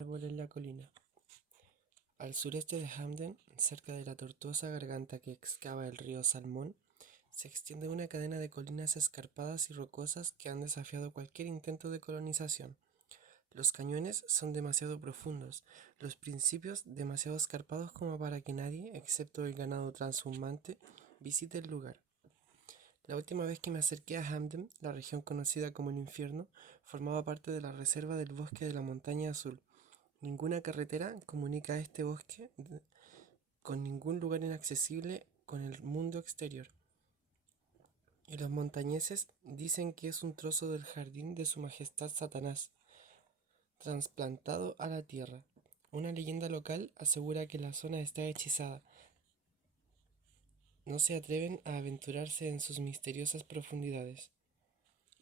Árbol en la colina. Al sureste de Hamden, cerca de la tortuosa garganta que excava el río Salmón, se extiende una cadena de colinas escarpadas y rocosas que han desafiado cualquier intento de colonización. Los cañones son demasiado profundos, los principios demasiado escarpados como para que nadie, excepto el ganado transhumante, visite el lugar. La última vez que me acerqué a Hamden, la región conocida como el Infierno, formaba parte de la reserva del bosque de la Montaña Azul. Ninguna carretera comunica este bosque con ningún lugar inaccesible con el mundo exterior, y los montañeses dicen que es un trozo del jardín de su majestad Satanás, trasplantado a la tierra. Una leyenda local asegura que la zona está hechizada. No se atreven a aventurarse en sus misteriosas profundidades,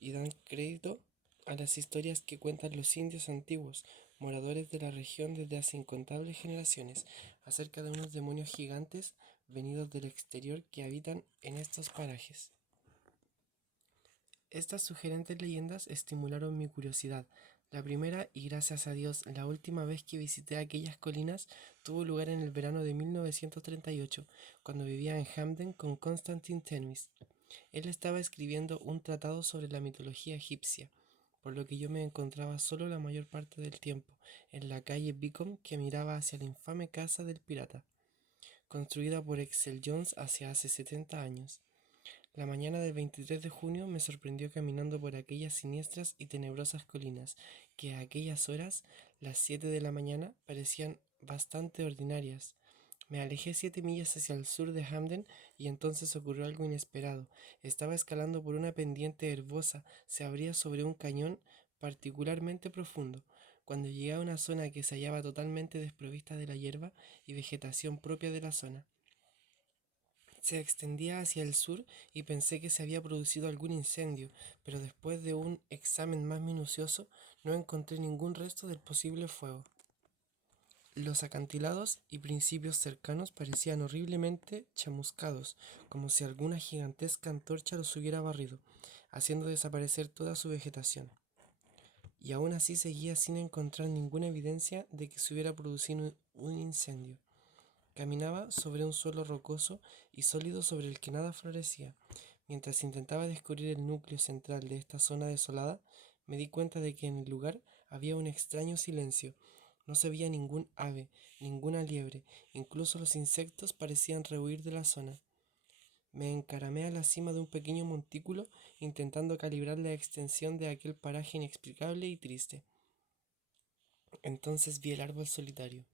y dan crédito a las historias que cuentan los indios antiguos, moradores de la región desde hace incontables generaciones, acerca de unos demonios gigantes venidos del exterior que habitan en estos parajes. Estas sugerentes leyendas estimularon mi curiosidad. La primera, y gracias a Dios, la última vez que visité aquellas colinas tuvo lugar en el verano de 1938, cuando vivía en Hamden con Constantin Temis. Él estaba escribiendo un tratado sobre la mitología egipcia, por lo que yo me encontraba solo la mayor parte del tiempo, en la calle Beacon que miraba hacia la infame casa del pirata, construida por Excel Jones hace 70 años. La mañana del 23 de junio me sorprendió caminando por aquellas siniestras y tenebrosas colinas, que a aquellas horas, las 7 de la mañana, parecían bastante ordinarias. Me alejé 7 millas hacia el sur de Hamden y entonces ocurrió algo inesperado. Estaba escalando por una pendiente herbosa, se abría sobre un cañón particularmente profundo. Cuando llegué a una zona que se hallaba totalmente desprovista de la hierba y vegetación propia de la zona, se extendía hacia el sur y pensé que se había producido algún incendio, pero después de un examen más minucioso no encontré ningún resto del posible fuego. Los acantilados y principios cercanos parecían horriblemente chamuscados, como si alguna gigantesca antorcha los hubiera barrido, haciendo desaparecer toda su vegetación. Y aún así seguía sin encontrar ninguna evidencia de que se hubiera producido un incendio. Caminaba sobre un suelo rocoso y sólido sobre el que nada florecía. Mientras intentaba descubrir el núcleo central de esta zona desolada, me di cuenta de que en el lugar había un extraño silencio. No se veía ningún ave, ninguna liebre, incluso los insectos parecían rehuir de la zona. Me encaramé a la cima de un pequeño montículo, intentando calibrar la extensión de aquel paraje inexplicable y triste. Entonces vi el árbol solitario.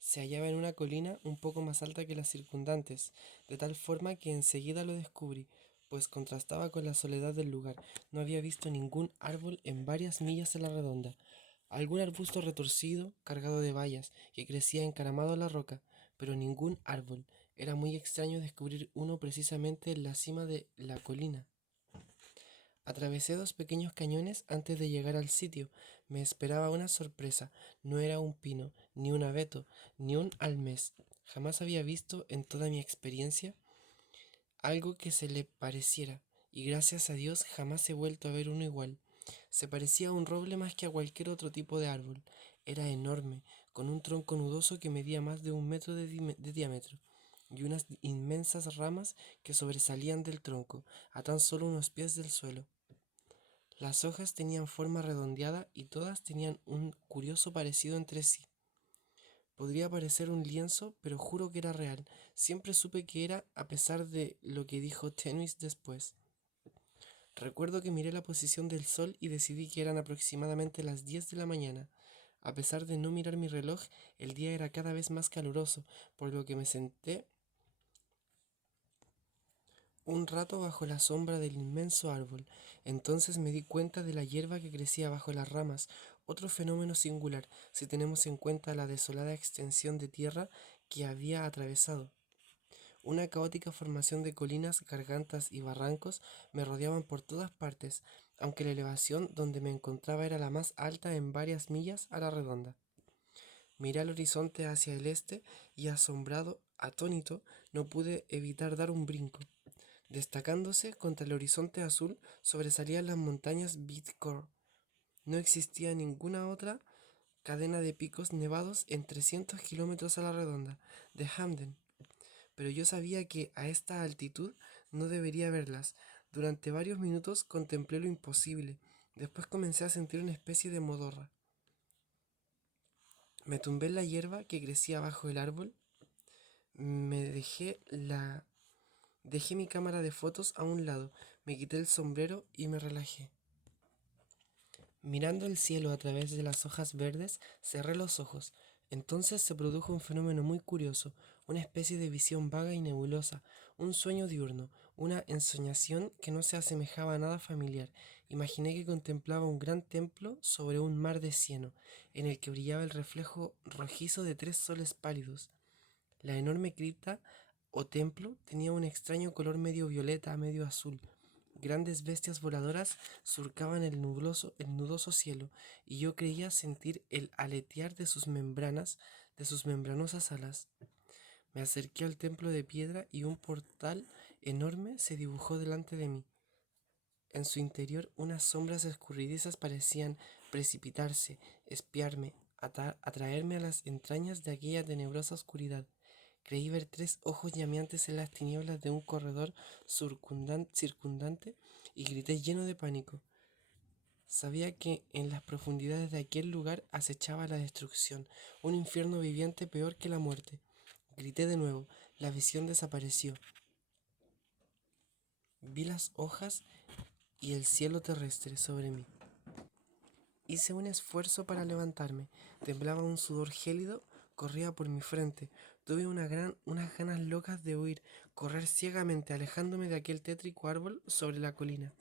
Se hallaba en una colina un poco más alta que las circundantes, de tal forma que enseguida lo descubrí, pues contrastaba con la soledad del lugar. No había visto ningún árbol en varias millas a la redonda. Algún arbusto retorcido, cargado de bayas, que crecía encaramado a la roca, pero ningún árbol. Era muy extraño descubrir uno precisamente en la cima de la colina. Atravesé 2 pequeños cañones antes de llegar al sitio. Me esperaba una sorpresa. No era un pino, ni un abeto, ni un almés. Jamás había visto en toda mi experiencia algo que se le pareciera, y gracias a Dios jamás he vuelto a ver uno igual. Se parecía a un roble más que a cualquier otro tipo de árbol. Era enorme, con un tronco nudoso que medía más de 1 metro de diámetro, y unas inmensas ramas que sobresalían del tronco, a tan solo unos pies del suelo. Las hojas tenían forma redondeada y todas tenían un curioso parecido entre sí. Podría parecer un lienzo, pero juro que era real. Siempre supe que era, a pesar de lo que dijo Tennis después. Recuerdo que miré la posición del sol y decidí que eran aproximadamente las 10 de la mañana. A pesar de no mirar mi reloj, el día era cada vez más caluroso, por lo que me senté un rato bajo la sombra del inmenso árbol. Entonces me di cuenta de la hierba que crecía bajo las ramas, otro fenómeno singular si tenemos en cuenta la desolada extensión de tierra que había atravesado. Una caótica formación de colinas, gargantas y barrancos me rodeaban por todas partes, aunque la elevación donde me encontraba era la más alta en varias millas a la redonda. Miré al horizonte hacia el este y asombrado, atónito, no pude evitar dar un brinco. Destacándose contra el horizonte azul sobresalían las montañas Bidcore. No existía ninguna otra cadena de picos nevados en 300 kilómetros a la redonda de Hamden, pero yo sabía que a esta altitud no debería verlas. Durante varios minutos contemplé lo imposible. Después comencé a sentir una especie de modorra. Me tumbé en la hierba que crecía bajo el árbol. Me dejé mi cámara de fotos a un lado, me quité el sombrero y me relajé. Mirando el cielo a través de las hojas verdes, cerré los ojos. Entonces se produjo un fenómeno muy curioso, una especie de visión vaga y nebulosa, un sueño diurno, una ensoñación que no se asemejaba a nada familiar. Imaginé que contemplaba un gran templo sobre un mar de cieno, en el que brillaba el reflejo rojizo de 3 soles pálidos. La enorme cripta o templo tenía un extraño color medio violeta, medio azul. Grandes bestias voladoras surcaban el nudoso cielo, y yo creía sentir el aletear de sus membranosas alas. Me acerqué al templo de piedra y un portal enorme se dibujó delante de mí. En su interior unas sombras escurridizas parecían precipitarse, espiarme, atraerme a las entrañas de aquella tenebrosa oscuridad. Creí ver 3 ojos llameantes en las tinieblas de un corredor circundante y grité lleno de pánico. Sabía que en las profundidades de aquel lugar acechaba la destrucción, un infierno viviente peor que la muerte. Grité de nuevo, la visión desapareció. Vi las hojas y el cielo terrestre sobre mí. Hice un esfuerzo para levantarme, temblaba un sudor gélido, corría por mi frente. Tuve unas ganas locas de huir, correr ciegamente, alejándome de aquel tétrico árbol sobre la colina.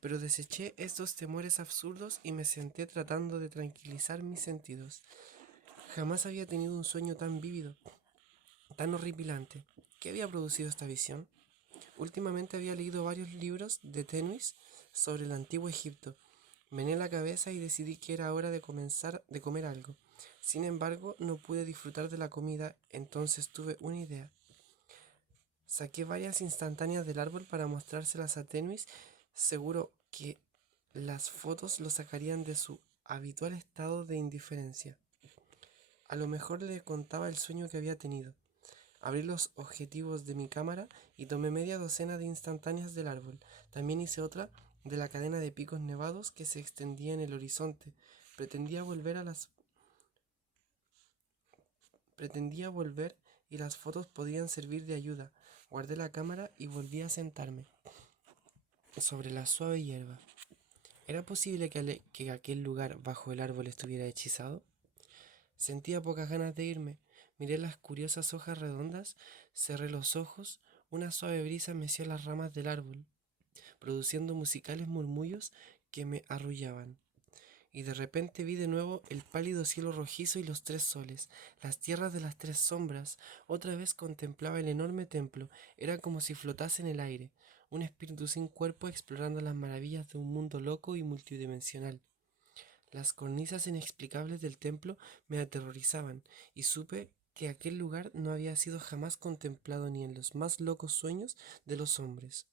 Pero deseché estos temores absurdos y me senté tratando de tranquilizar mis sentidos. Jamás había tenido un sueño tan vívido, tan horripilante. ¿Qué había producido esta visión? Últimamente había leído varios libros de Tennis sobre el antiguo Egipto. Mené la cabeza y decidí que era hora de comenzar de comer algo. Sin embargo, no pude disfrutar de la comida, entonces tuve una idea. Saqué varias instantáneas del árbol para mostrárselas a Tennis, seguro que las fotos lo sacarían de su habitual estado de indiferencia. A lo mejor le contaba el sueño que había tenido. Abrí los objetivos de mi cámara y tomé media docena de instantáneas del árbol. También hice otra de la cadena de picos nevados que se extendía en el horizonte. Pretendía volver y las fotos podían servir de ayuda. Guardé la cámara y volví a sentarme sobre la suave hierba. ¿Era posible que aquel lugar bajo el árbol estuviera hechizado? Sentía pocas ganas de irme. Miré las curiosas hojas redondas, cerré los ojos, una suave brisa meció las ramas del árbol, produciendo musicales murmullos que me arrullaban. Y de repente vi de nuevo el pálido cielo rojizo y los 3 soles, las tierras de las 3 sombras. Otra vez contemplaba el enorme templo, era como si flotase en el aire, un espíritu sin cuerpo explorando las maravillas de un mundo loco y multidimensional. Las cornisas inexplicables del templo me aterrorizaban, y supe que aquel lugar no había sido jamás contemplado ni en los más locos sueños de los hombres.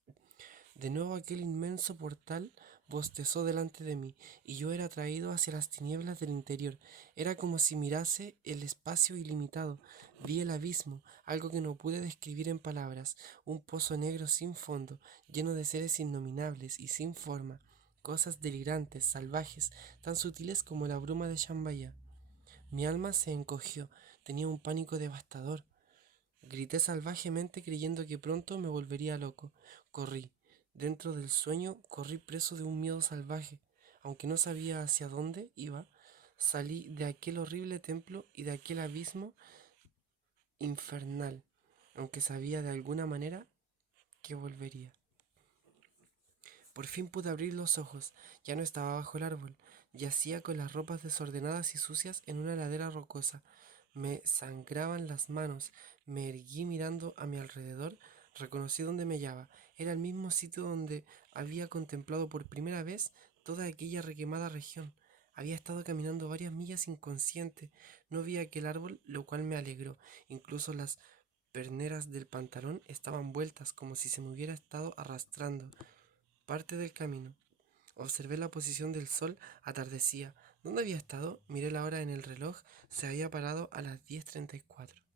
De nuevo aquel inmenso portal bostezó delante de mí, y yo era atraído hacia las tinieblas del interior. Era como si mirase el espacio ilimitado. Vi el abismo, algo que no pude describir en palabras, un pozo negro sin fondo, lleno de seres innominables y sin forma, cosas delirantes, salvajes, tan sutiles como la bruma de Shambhala. Mi alma se encogió, tenía un pánico devastador. Grité salvajemente creyendo que pronto me volvería loco. Corrí. Dentro del sueño corrí preso de un miedo salvaje. Aunque no sabía hacia dónde iba, salí de aquel horrible templo y de aquel abismo infernal, aunque sabía de alguna manera que volvería. Por fin pude abrir los ojos. Ya no estaba bajo el árbol. Yacía con las ropas desordenadas y sucias en una ladera rocosa. Me sangraban las manos. Me erguí mirando a mi alrededor. Reconocí donde me hallaba. Era el mismo sitio donde había contemplado por primera vez toda aquella requemada región. Había estado caminando varias millas inconsciente. No vi aquel árbol, lo cual me alegró. Incluso las perneras del pantalón estaban vueltas, como si se me hubiera estado arrastrando parte del camino. Observé la posición del sol, atardecía. ¿Dónde había estado? Miré la hora en el reloj. Se había parado a las 10:34.